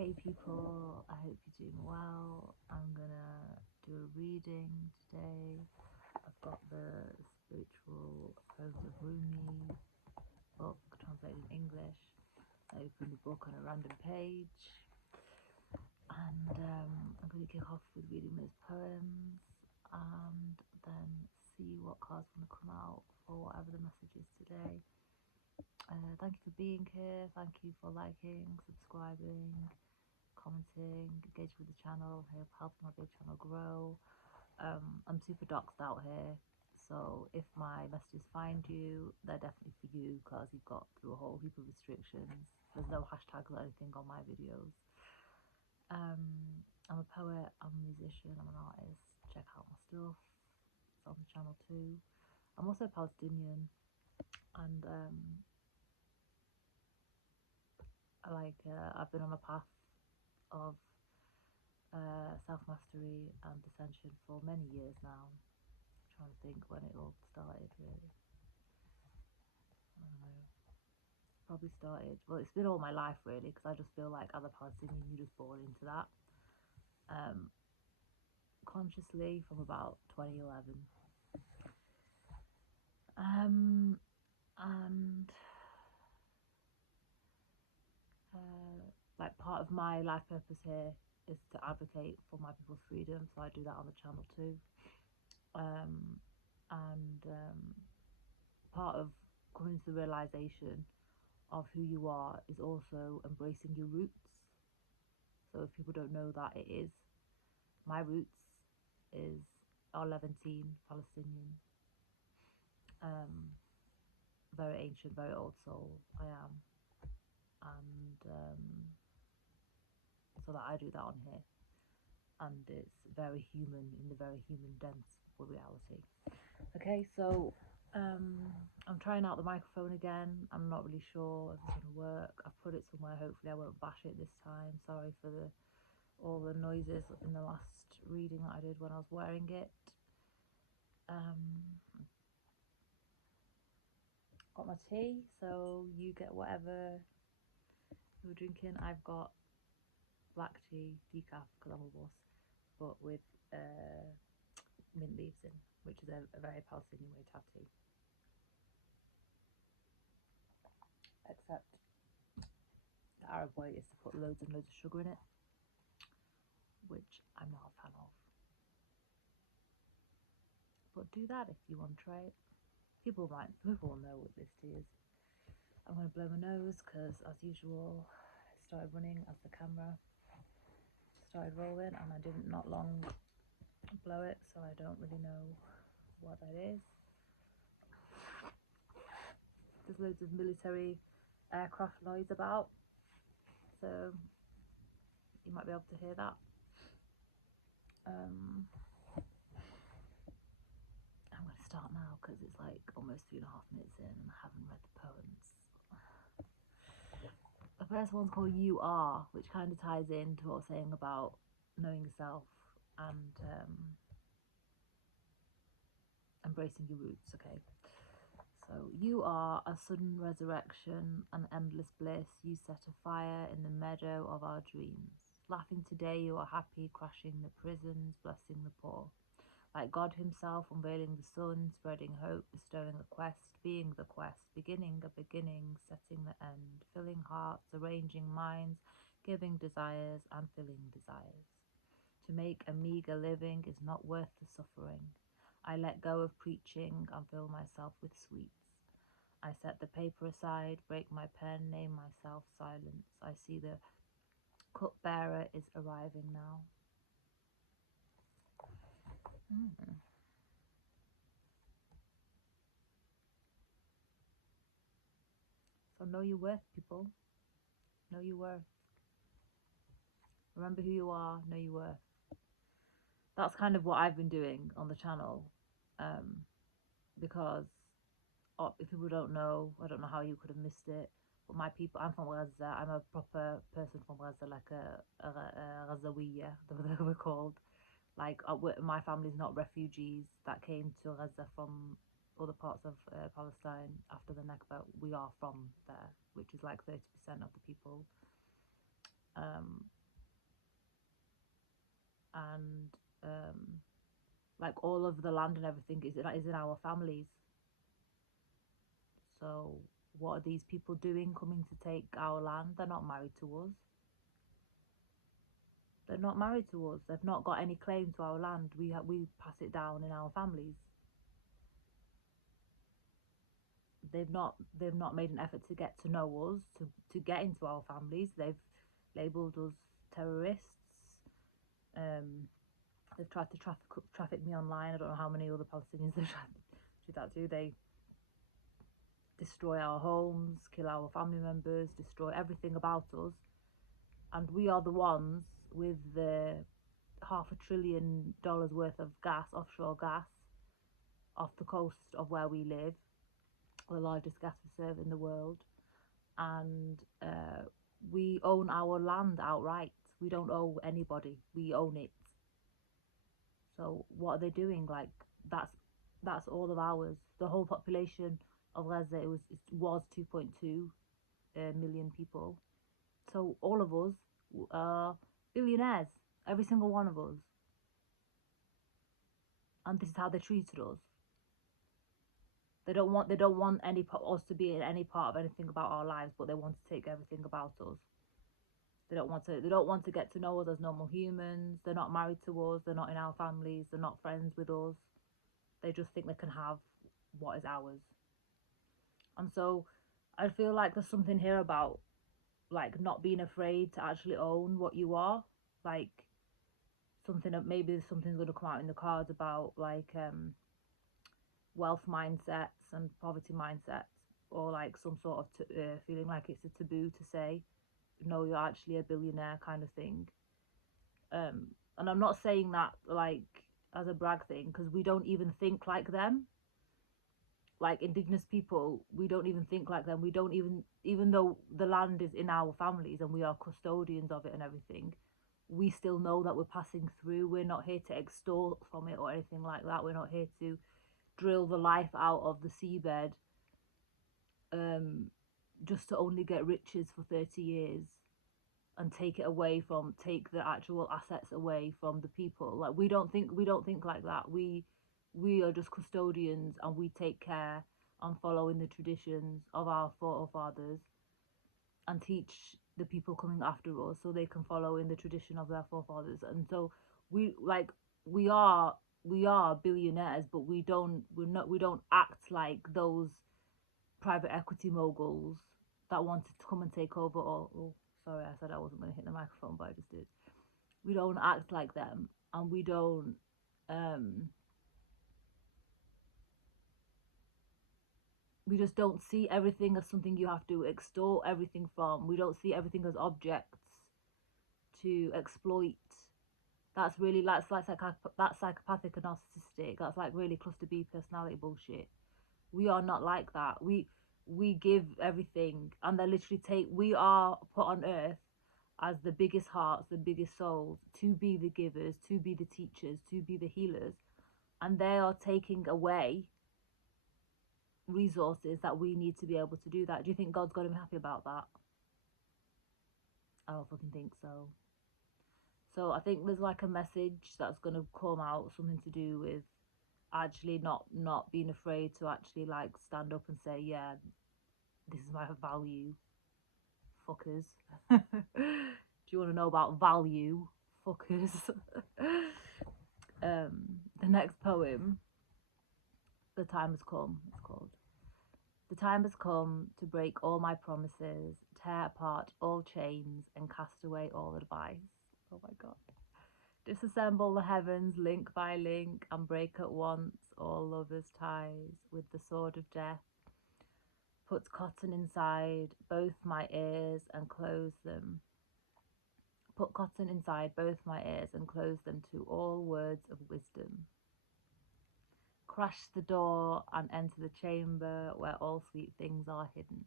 Hey people, I hope you're doing well. I'm gonna do a reading today. I've got the Spiritual Poems of Rumi book translated in English. I opened the book on a random page, and I'm going to kick off with reading those poems and then see what cards want to come out for whatever the message is today. Thank you for being here. Thank you for liking, subscribing, commenting, engaging with the channel, helping my big channel grow. I'm super doxed out here, so if my messages find you, they're definitely for you because you've got through a whole heap of restrictions. There's no hashtags or anything on my videos. I'm a poet, I'm a musician, I'm an artist. Check out my stuff. It's on the channel too. I'm also Palestinian, and I've been on a path of self-mastery and ascension for many years now. I'm trying to think when it all started, really. I don't know. Probably started, well, it's been all my life, really, because I just feel like as a Palestinian, you're just born into that. Consciously from about 2011. And like part of my life purpose here is to advocate for my people's freedom, so I do that on the channel too. Part of coming to the realization of who you are is also embracing your roots. So if people don't know that, it is my roots are Levantine, Palestinian, very ancient, very old soul I am, and so that I do that on here, and it's very human, in the very human dense reality. Okay, so I'm trying out the microphone again. I'm not really sure if it's going to work. I've put it somewhere. Hopefully I won't bash it this time. Sorry for all the noises in the last reading that I did when I was wearing it. Got my tea, so you get whatever you're drinking. I've got black tea, decaf, because I'm a boss, but with mint leaves in, which is a very Palestinian way to have tea. Except the Arab way is to put loads and loads of sugar in it, which I'm not a fan of. But do that if you want to try it. People will know what this tea is. I'm going to blow my nose because, as usual, it started running as the camera started rolling, and I didn't not long blow it, so I don't really know what that is. There's loads of military aircraft noise about, so you might be able to hear that. I'm going to start now because it's like almost 3.5 minutes in and I haven't read the poems. The first one's called You Are, which kind of ties into what I was saying about knowing yourself and embracing your roots. Okay, so you are a sudden resurrection, an endless bliss. You set a fire in the meadow of our dreams. Laughing today, you are happy, crashing the prisons, blessing the poor. Like God himself, unveiling the sun, spreading hope, bestowing a quest, being the quest, beginning a beginning, setting the end, filling hearts, arranging minds, giving desires and filling desires. To make a meagre living is not worth the suffering. I let go of preaching and fill myself with sweets. I set the paper aside, break my pen, name myself silence. I see the cupbearer is arriving now. So know your worth, people. Know your worth. Remember who you are, know your worth. That's kind of what I've been doing on the channel, because if people don't know, I don't know how you could have missed it, but my people, I'm from Gaza, I'm a proper person from Gaza, like a Gazawiya, they were called. Like my family's not refugees that came to Gaza from other parts of Palestine after the Nakba. We are from there, which is like 30% of the people. um, and like all of the land and everything is in our families. So what are these people doing coming to take our land? They're not married to us. They're not married to us. They've not got any claim to our land. We pass it down in our families. They've not made an effort to get to know us, to get into our families. They've labelled us terrorists. They've tried to traffic me online. I don't know how many other Palestinians they've tried to do that to. They destroy our homes, kill our family members, destroy everything about us. And we are the ones with the $500 billion worth of gas, offshore gas, off the coast of where we live, the largest gas reserve in the world. And we own our land outright. We don't owe anybody. We own it. So what are they doing? Like that's all of ours. The whole population of Gaza was 2.2 million people. So all of us are billionaires, every single one of us. And this is how they treated us. They don't want us to be in any part of anything about our lives, but they want to take everything about us. They don't want to get to know us as normal humans. They're not married to us. They're not in our families. They're not friends with us. They just think they can have what is ours. And so I feel like there's something here about like not being afraid to actually own what you are. Like something that maybe something's going to come out in the cards about like wealth mindsets and poverty mindsets, or like some sort of feeling like it's a taboo to say no, you're actually a billionaire kind of thing. And I'm not saying that like as a brag thing, because we don't even think like them. Like indigenous people, we don't even think like them. We don't even though the land is in our families and we are custodians of it and everything, we still know that we're passing through. We're not here to extort from it or anything like that. We're not here to drill the life out of the seabed just to only get riches for 30 years and take the actual assets away from the people. Like we don't think like that. We are just custodians, and we take care and follow in the traditions of our forefathers and teach the people coming after us so they can follow in the tradition of their forefathers. And so we are billionaires, but we don't act like those private equity moguls that wanted to come and take over. Or sorry, I said I wasn't going to hit the microphone, but I just did. We don't act like them, and we don't we just don't see everything as something you have to extort everything from. We don't see everything as objects to exploit. That's really that's psychopathic and narcissistic. That's like really cluster B personality bullshit. We are not like that. We give everything, and they literally we are put on earth as the biggest hearts, the biggest souls, to be the givers, to be the teachers, to be the healers, and they are taking away resources that we need to be able to do that. Do you think God's going to be happy about that? I don't fucking think so. So I think there's like a message that's going to come out, something to do with actually not being afraid to actually like stand up and say, yeah, this is my value, fuckers. Do you want to know about value, fuckers? The next poem, The Time Has Come, it's called. The time has come to break all my promises, tear apart all chains, and cast away all advice. Oh my God. Disassemble the heavens link by link, and break at once all lovers' ties with the sword of death. Put cotton inside both my ears and close them. Put cotton inside both my ears and close them to all words of wisdom. Crash the door and enter the chamber where all sweet things are hidden.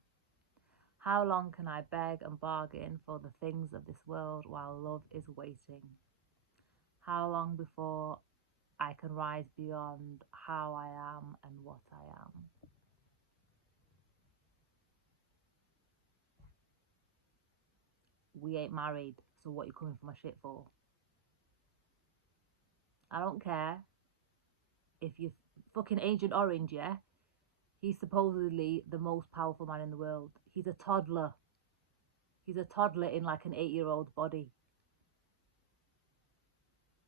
How long can I beg and bargain for the things of this world while love is waiting? How long before I can rise beyond how I am and what I am? we ain't married, so what you coming for my shit for? I don't care if you're fucking Agent Orange, yeah? He's supposedly the most powerful man in the world. He's a toddler. He's a toddler in like an 8-year-old body.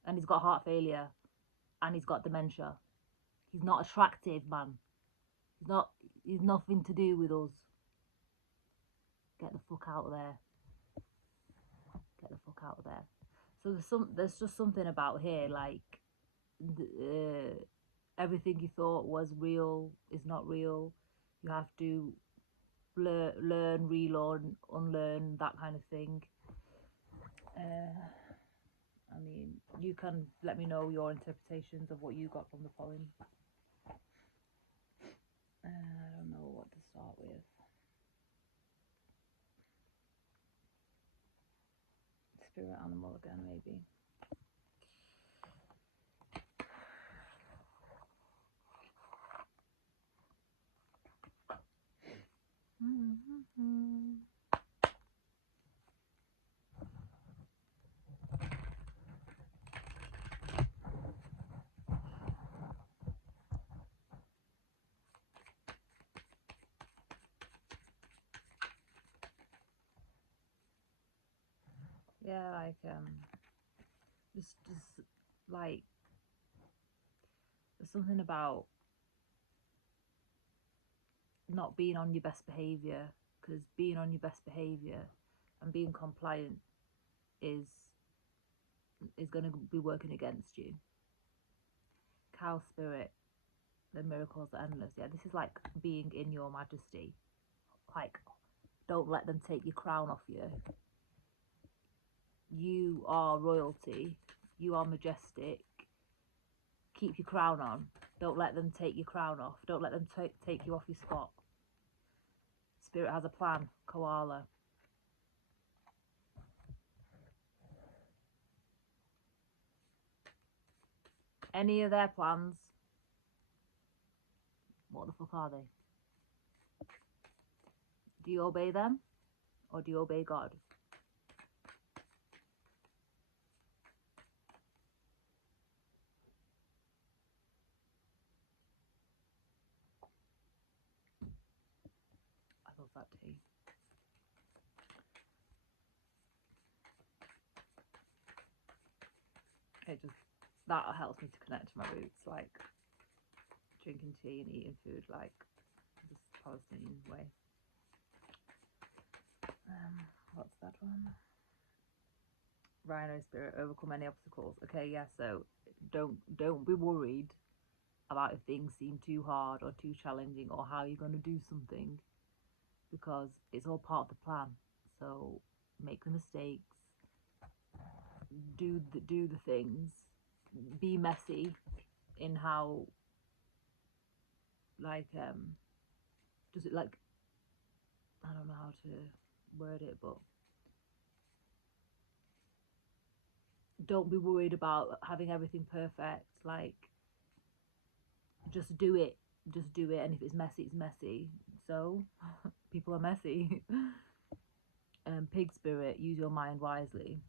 And he's got heart failure. And he's got dementia. He's not attractive, man. He's nothing to do with us. Get the fuck out of there. Get the fuck out of there. So there's just something about here, like, everything you thought was real is not real. You have to learn, relearn, unlearn, that kind of thing. I mean, you can let me know your interpretations of what you got from the poem. I don't know what to start with. Spirit animal again, maybe. Yeah, like just like there's something about not being on your best behavior, because being on your best behavior and being compliant is going to be working against you. Cow spirit, the miracles are endless. Yeah, this is like being in your majesty. Like, don't let them take your crown off you. You are royalty. You are majestic. Keep your crown on. Don't let them take your crown off. Don't let them take you off your spot. Spirit has a plan. Koala. Any of their plans, what the fuck are they? Do you obey them? Or do you obey God? I love that tea. It just, that helps me to connect to my roots, like drinking tea and eating food, like this Palestinian way. What's that one? Rhino spirit, overcome any obstacles. Okay, yeah, so don't be worried about if things seem too hard or too challenging or how you're going to do something, because it's all part of the plan. So make the mistakes, do the things, be messy in how, like, does it, like, I don't know how to word it, but don't be worried about having everything perfect. Like, just do it. And if it's messy, it's messy. So people are messy. Pig spirit, use your mind wisely.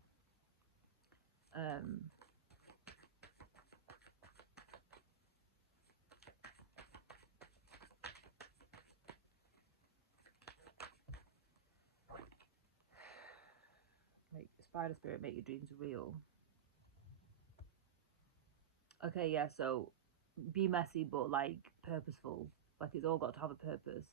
Like, spider spirit, make your dreams real. Okay, yeah, so be messy, but like purposeful. Like, it's all got to have a purpose.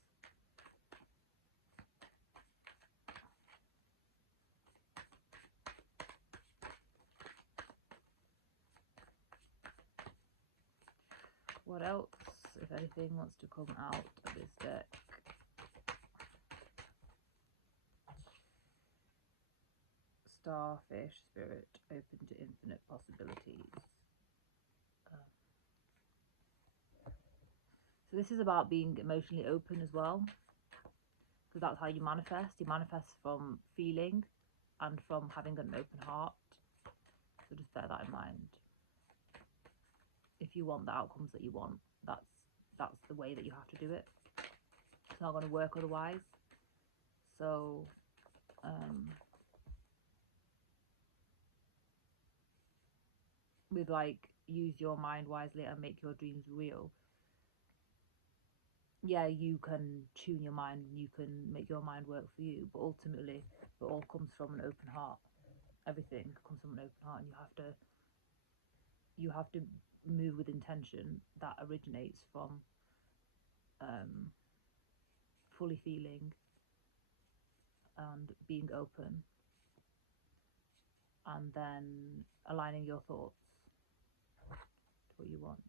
What else, if anything, wants to come out of this deck? Starfish spirit, open to infinite possibilities. So this is about being emotionally open as well, because that's how you manifest. You manifest from feeling and from having an open heart. So just bear that in mind. If you want the outcomes that you want, that's the way that you have to do it. It's not going to work otherwise. So with like use your mind wisely and make your dreams real. Yeah, you can tune your mind, you can make your mind work for you, but ultimately it all comes from an open heart. Everything comes from an open heart, and you have to move with intention that originates from fully feeling and being open, and then aligning your thoughts to what you want.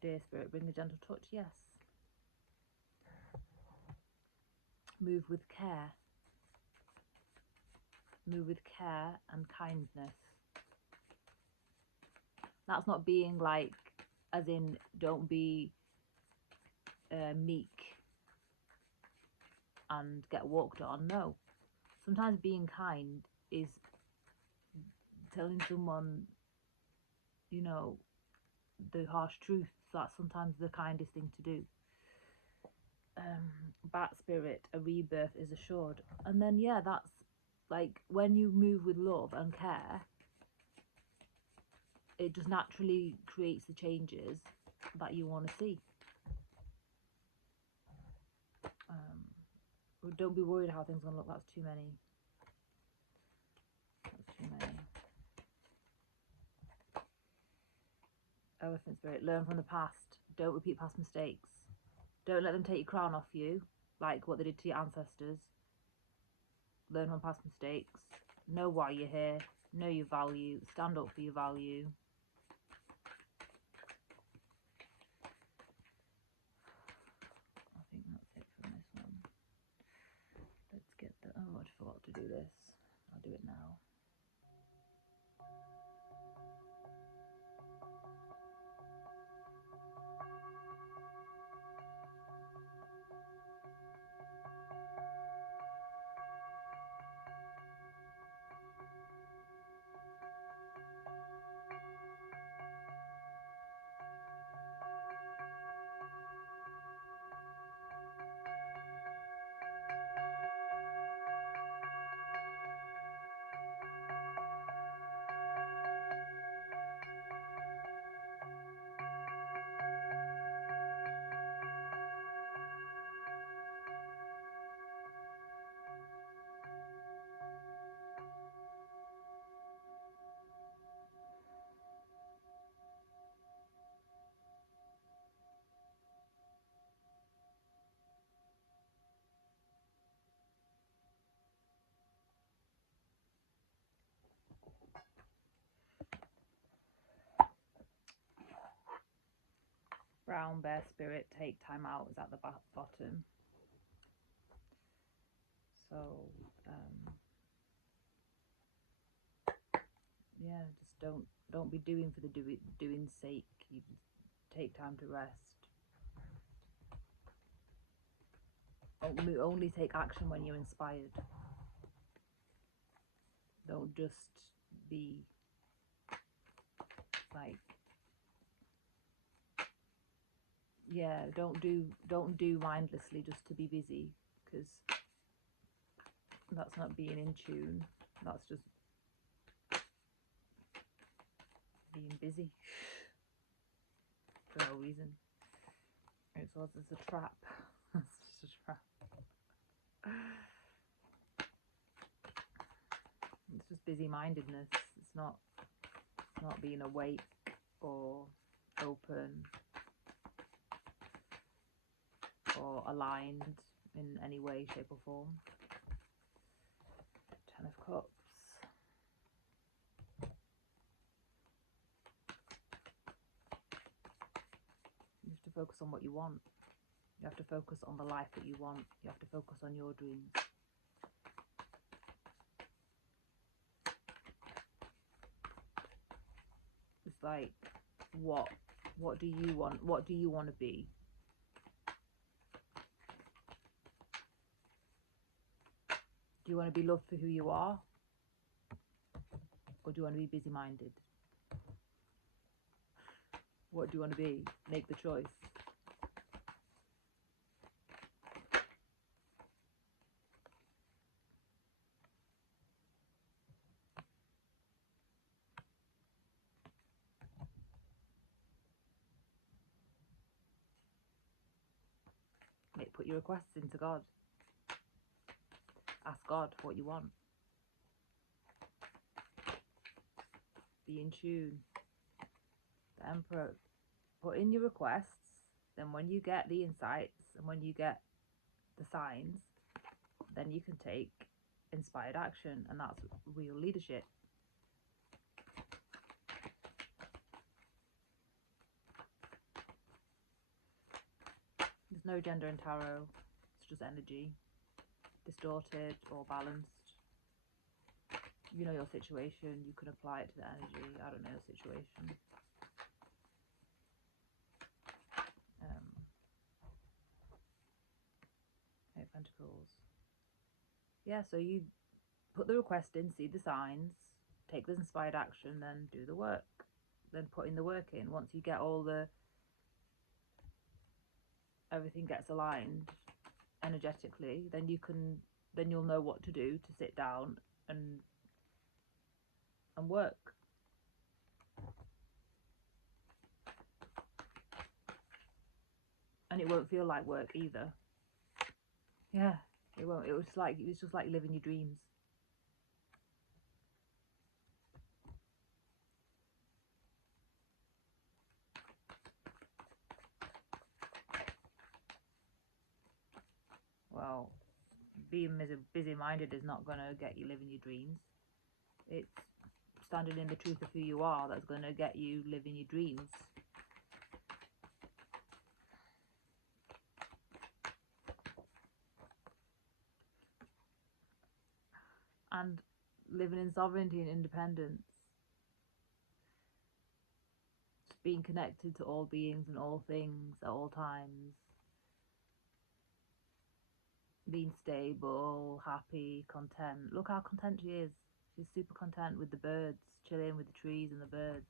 Dear Spirit, bring a gentle touch. Yes. Move with care. Move with care and kindness. That's not being like, as in, don't be meek and get walked on. No. Sometimes being kind is telling someone, you know, the harsh truth. That's sometimes the kindest thing to do. Bat Spirit, a rebirth is assured. And then, yeah, that's like when you move with love and care, it just naturally creates the changes that you want to see. Don't be worried how things are going to look. That's too many. That's too many. Elephant Spirit, learn from the past. Don't repeat past mistakes. Don't let them take your crown off you, like what they did to your ancestors. Learn from past mistakes. Know why you're here. Know your value. Stand up for your value. I think that's it from this one. Let's get the... Oh, I forgot to do this. I'll do it now. Brown Bear Spirit, take time out is at the bottom. So, yeah, just don't be doing for the doing's sake. You just take time to rest. Only take action when you're inspired. Don't just be like, yeah, don't do mindlessly just to be busy, because that's not being in tune. That's just being busy for no reason. It's a trap. It's just a trap. It's just busy-mindedness. It's not being awake or open or aligned in any way, shape or form. Ten of Cups. You have to focus on what you want. You have to focus on the life that you want. You have to focus on your dreams. It's like, what do you want? What do you want to be? Do you want to be loved for who you are? Or do you want to be busy-minded? What do you want to be? Make the choice. Put your requests into God. Ask God what you want. Be in tune. The Emperor. Put in your requests. Then when you get the insights and when you get the signs, then you can take inspired action, and that's real leadership. There's no gender in tarot. It's just energy, distorted or balanced. You know your situation. You can apply it to the energy. I don't know your situation. Eight of Pentacles. Yeah, so you put the request in, see the signs, take the inspired action, then do the work. Then put in the work in. Once you get everything gets aligned energetically, then you'll know what to do to sit down and work. And it won't feel like work either. Yeah, it won't. It's just like living your dreams. Well, being busy-minded is not going to get you living your dreams. It's standing in the truth of who you are that's going to get you living your dreams. And living in sovereignty and independence. Just being connected to all beings and all things at all times. Being stable, happy, content. Look how content she is. She's super content with the birds, chilling with the trees and the birds.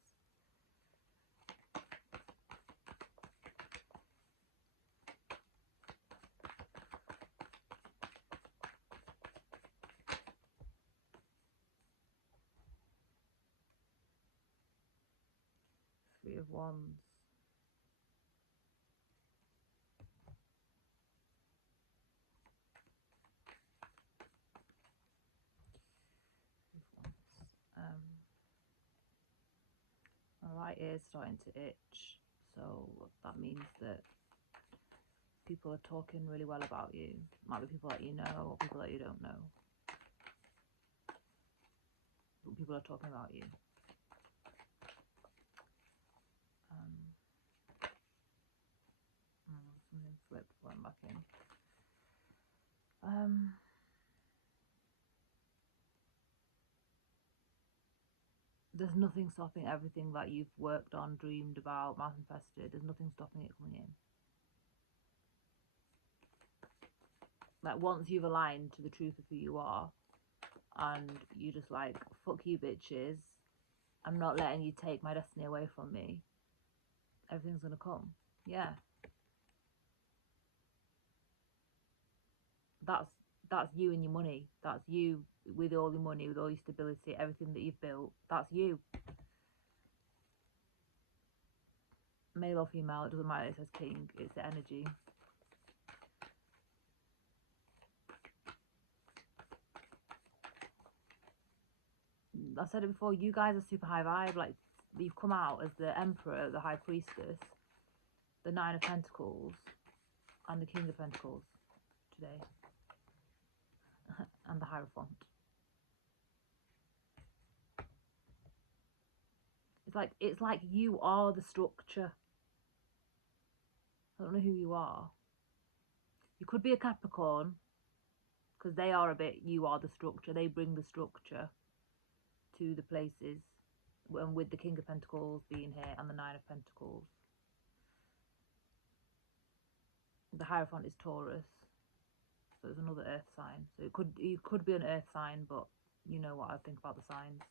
Three of Wands. My right ear's starting to itch, so that means that people are talking really well about you. Might be people that you know or people that you don't know. But people are talking about you. Something flipped went back in. There's nothing stopping everything that you've worked on, dreamed about, manifested. There's nothing stopping it coming in. Like, once you've aligned to the truth of who you are, and you just like, fuck you bitches, I'm not letting you take my destiny away from me, everything's gonna come. Yeah. That's you and your money. That's you with all your money, with all your stability, everything that you've built. That's you. Male or female, it doesn't matter. It says king. It's the energy. I said it before, you guys are super high vibe. Like, you've come out as the Emperor, the High Priestess, the Nine of Pentacles, and the King of Pentacles today. And the Hierophant. It's like you are the structure. I don't know who you are. You could be a Capricorn, because they are a bit, you are the structure. They bring the structure to the places. And with the King of Pentacles being here and the Nine of Pentacles. The Hierophant is Taurus. So it's another earth sign. So you could be an earth sign, but you know what I think about the signs.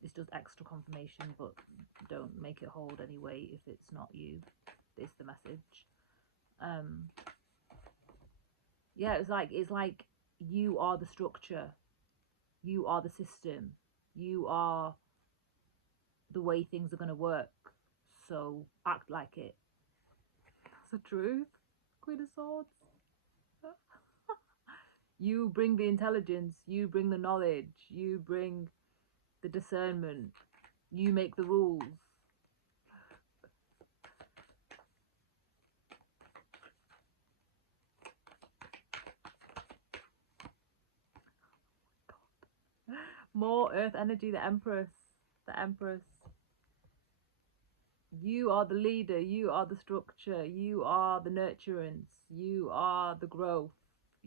It's just extra confirmation, but don't make it hold any weight if it's not you. It's the message. Yeah, it's like you are the structure. You are the system. You are the way things are going to work. So act like it. That's the truth. Queen of Swords. You bring the intelligence, you bring the knowledge, you bring the discernment, you make the rules. More earth energy, the Empress. The Empress. You are the leader, you are the structure, you are the nurturance, you are the growth,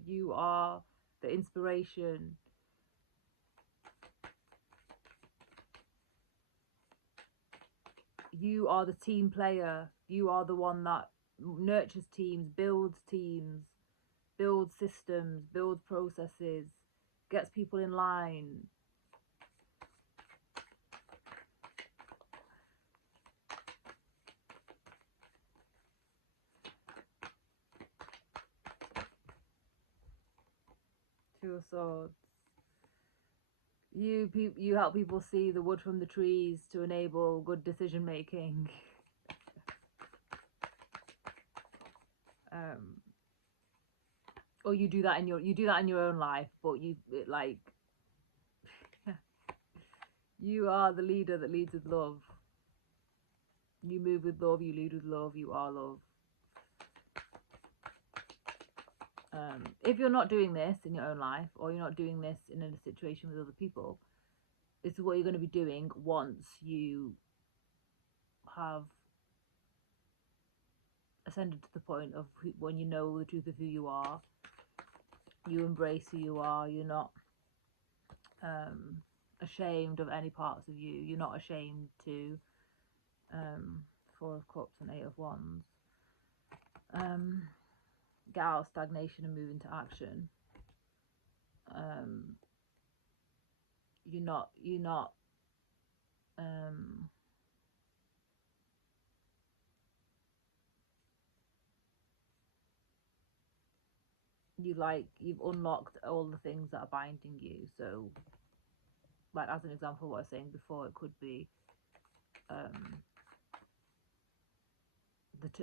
you are the inspiration. You are the team player, you are the one that nurtures teams, builds systems, builds processes, gets people in line. Two of Swords. You help people see the wood from the trees to enable good decision making. Or you do that in your own life, but you are the leader that leads with love. You move with love, you lead with love, you are love. If you're not doing this in your own life, or you're not doing this in a situation with other people, this is what you're going to be doing once you have ascended to the point of when you know the truth of who you are, you embrace who you are, you're not ashamed of any parts of you, you're not ashamed to Four of Cups and Eight of Wands, get out of stagnation and move into action. You're not you've unlocked all the things that are binding you. So like, as an example, what I was saying before, it could be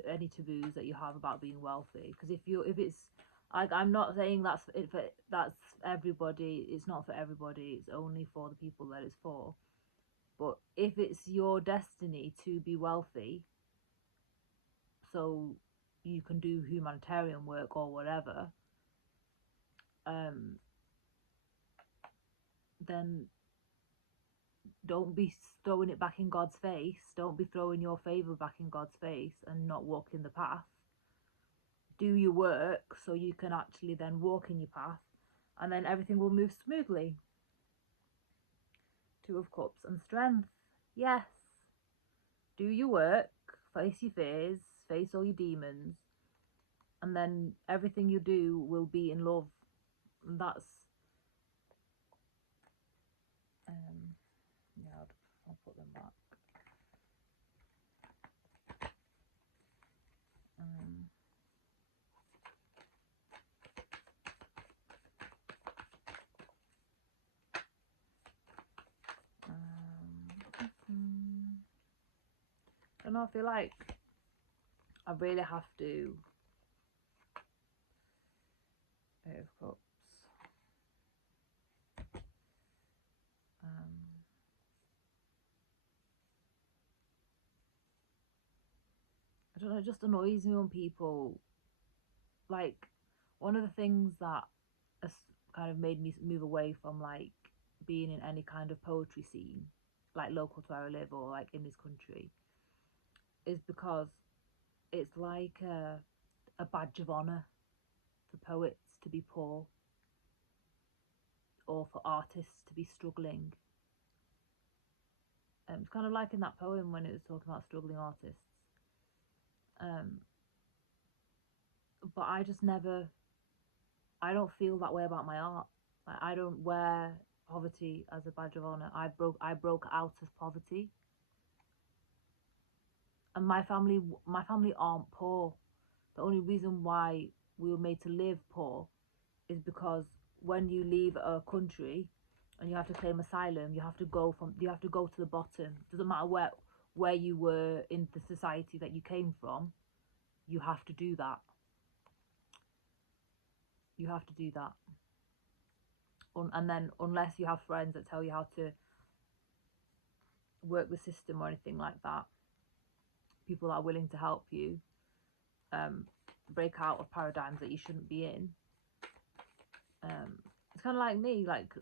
any taboos that you have about being wealthy. Because if it's like, I'm not saying that's everybody, it's not for everybody, it's only for the people that it's for. But if it's your destiny to be wealthy, so you can do humanitarian work or whatever, then don't be throwing it back in God's face. Don't be throwing your favor back in God's face and not walking the path. Do your work so you can actually then walk in your path, and then everything will move smoothly. Two of Cups and Strength. Yes. Do your work, face your fears, face all your demons, and then everything you do will be in love. And that's yeah, I'll put them back. And I feel like I really have to. Eight of Cups. I don't know, it just annoys me when people, like, one of the things that has kind of made me move away from like being in any kind of poetry scene, like local to where I live or like in this country, is because it's like a badge of honour for poets to be poor, or for artists to be struggling. It's kind of like in that poem when it was talking about struggling artists. But I just never, I don't feel that way about my art. Like, I don't wear poverty as a badge of honor. I broke out of poverty, and my family aren't poor. The only reason why we were made to live poor is because when you leave a country and you have to claim asylum, you have to go to the bottom. Doesn't matter where you were in the society that you came from, you have to do that. You have to do that. And then unless you have friends that tell you how to work the system or anything like that, people that are willing to help you break out of paradigms that you shouldn't be in. It's kind of like me, like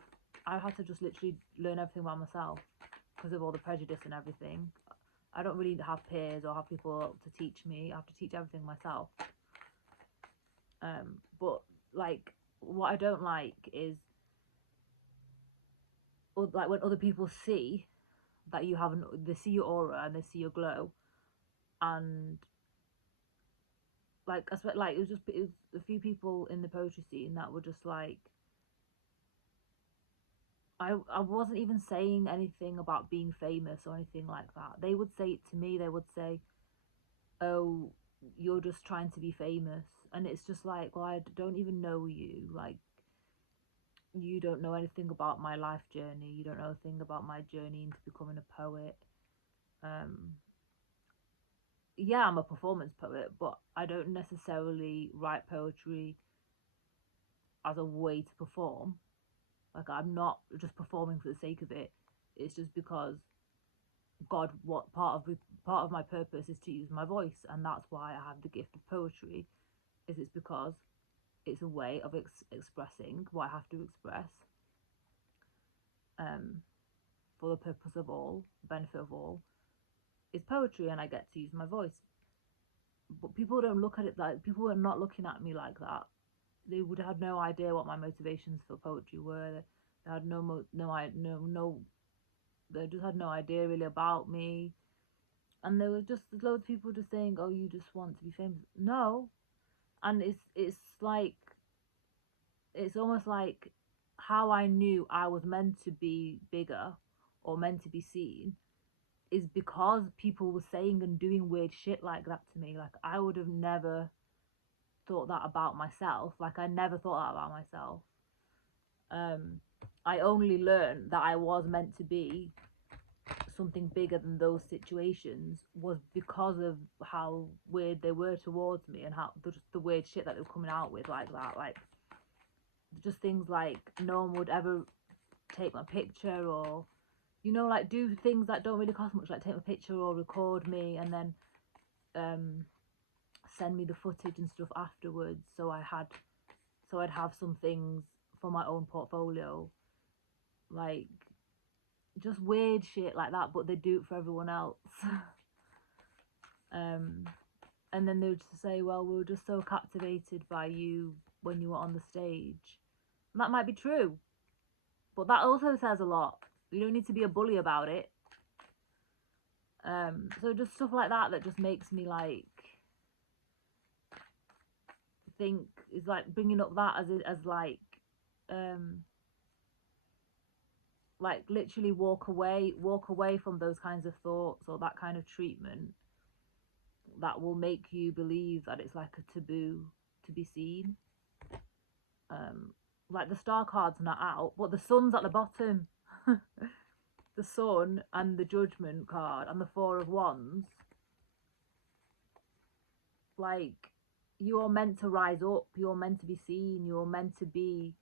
I had to just literally learn everything by myself because of all the prejudice and everything. I don't really have peers or have people to teach me. I have to teach everything myself. But like what I don't like is like when other people see that you haven't, they see your aura and they see your glow, and like I swear, like it was a few people in the poetry scene that were just like, I wasn't even saying anything about being famous or anything like that. They would say it to me. They would say, "Oh, you're just trying to be famous," and it's just like, well, I don't even know you. Like, you don't know anything about my life journey. You don't know anything about my journey into becoming a poet. Yeah, I'm a performance poet, but I don't necessarily write poetry as a way to perform. Like, I'm not just performing for the sake of it. It's just because God, what part of my purpose is to use my voice, and that's why I have the gift of poetry. It's because it's a way of expressing what I have to express, um, for the purpose of all, benefit of all, is poetry, and I get to use my voice. But people don't look at it like, people were not looking at me like that. They would have no idea what my motivations for poetry were. They had no, they just had no idea really about me. And there were just loads of people just saying, "Oh, you just want to be famous." No, and it's like, it's almost like how I knew I was meant to be bigger or meant to be seen is because people were saying and doing weird shit like that to me. Like, I would have never thought that about myself. Like, I never thought that about myself. I only learned that I was meant to be something bigger than those situations was because of how weird they were towards me, and how just the weird shit that they were coming out with like that. Like, just things like no one would ever take my picture, or like do things that don't really cost much, like take my picture or record me and then send me the footage and stuff afterwards, so I'd have some things for my own portfolio. Like, just weird shit like that, but they do it for everyone else. And then they would just say, "Well, we were just so captivated by you when you were on the stage." And that might be true, but that also says a lot. You don't need to be a bully about it. So just stuff like that just makes me like think, is like bringing up that as like literally walk away from those kinds of thoughts or that kind of treatment that will make you believe that it's like a taboo to be seen. Like, the star card's not out, but the sun's at the bottom. The sun and the judgment card and the Four of Wands. Like, you're meant to rise up, you're meant to be seen, you're meant to be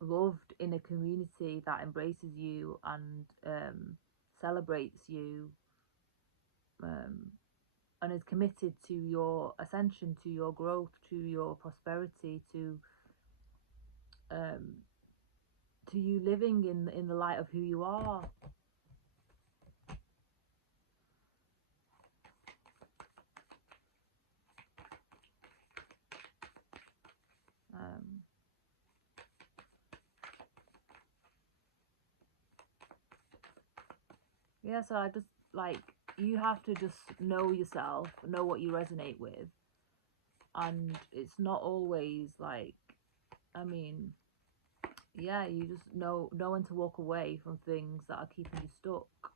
loved in a community that embraces you and celebrates you, and is committed to your ascension, to your growth, to your prosperity, to you living in the light of who you are. Yeah, so I just like, you have to just know yourself, know what you resonate with, and it's not always like, I mean, yeah, you just know when to walk away from things that are keeping you stuck.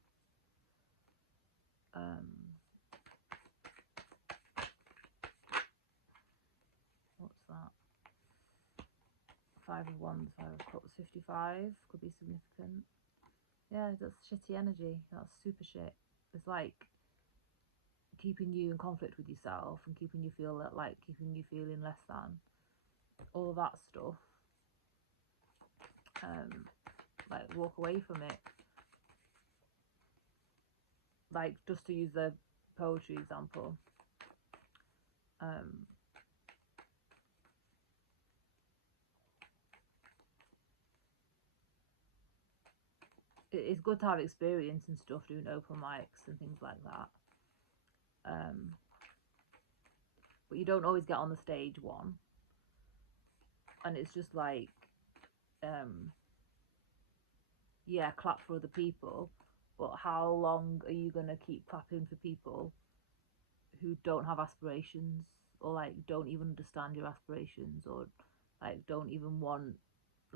What's that? Five of Wands, Five of Cups, 55 could be significant. Yeah, that's shitty energy. That's super shit. It's like keeping you in conflict with yourself and keeping you feeling less than. all of that stuff, like walk away from it. Like, just to use the poetry example, it's good to have experience and stuff doing open mics and things like that, but you don't always get on the stage, one, and it's just like, yeah, clap for other people, but how long are you gonna keep clapping for people who don't have aspirations, or like don't even understand your aspirations, or like don't even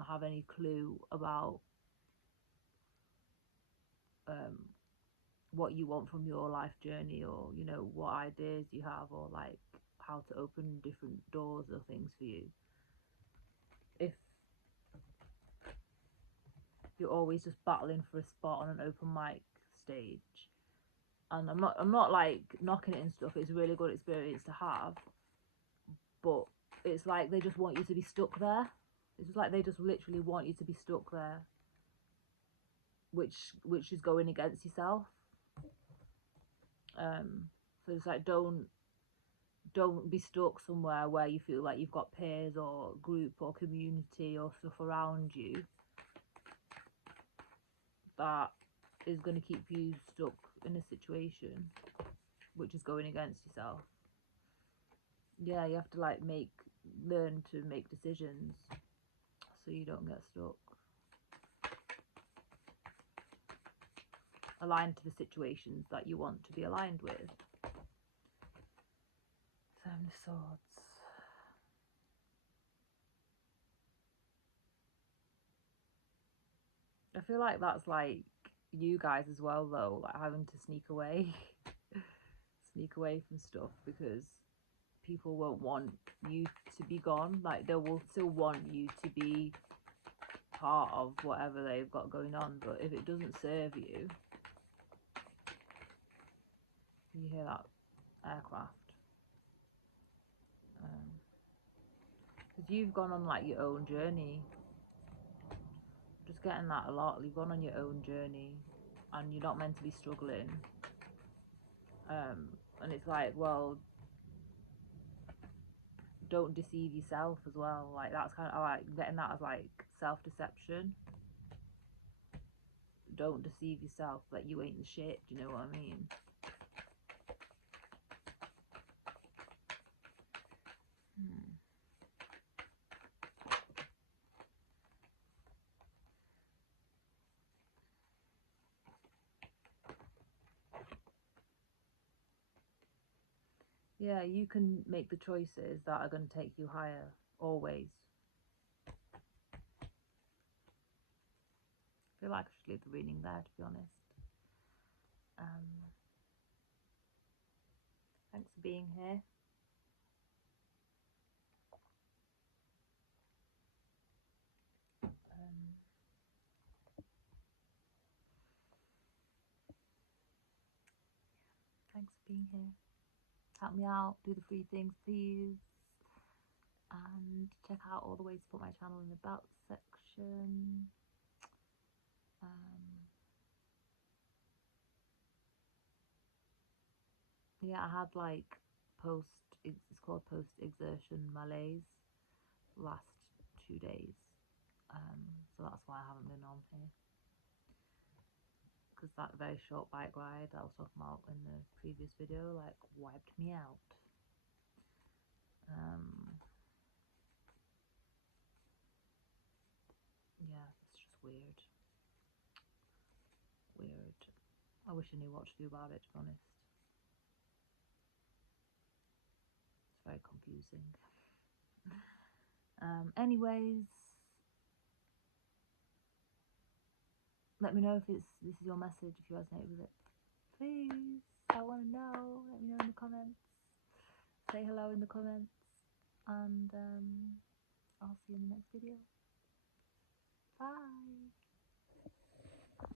have any clue about what you want from your life journey, or you know, what ideas you have, or like how to open different doors or things for you. If you're always just battling for a spot on an open mic stage, and I'm not like knocking it and stuff, it's a really good experience to have, but it's like they just want you to be stuck there. It's just like they just literally want you to be stuck there, which is going against yourself. So it's like, don't be stuck somewhere where you feel like you've got peers or group or community or stuff around you that is going to keep you stuck in a situation which is going against yourself. Yeah, you have to like learn to make decisions so you don't get stuck. Aligned to the situations that you want to be aligned with. Seven of Swords. I feel like that's like you guys as well, though, like having to sneak away from stuff, because people won't want you to be gone. Like, they will still want you to be part of whatever they've got going on, but if it doesn't serve you, you hear that aircraft, because you've gone on like your own journey. Just getting that a lot. You've gone on your own journey and you're not meant to be struggling, and it's like, well, don't deceive yourself as well. Like, that's kind of like getting that as like self-deception. Don't deceive yourself that you ain't the shit. Do you know what I mean? Yeah, you can make the choices that are going to take you higher, always. I feel like I should leave the reading there, to be honest. Thanks for being here. Thanks for being here. Help me out, do the free things, please. And check out all the ways to support my channel in the about section. Yeah, I had like it's called post exertion malaise last 2 days, so that's why I haven't been on here, because that very short bike ride that I was talking about in the previous video like wiped me out. Yeah, it's just weird. I wish I knew what to do about it, to be honest. It's very confusing. Anyways, let me know if this is your message, if you resonate with it. Please, I want to know. Let me know in the comments. Say hello in the comments. And I'll see you in the next video. Bye.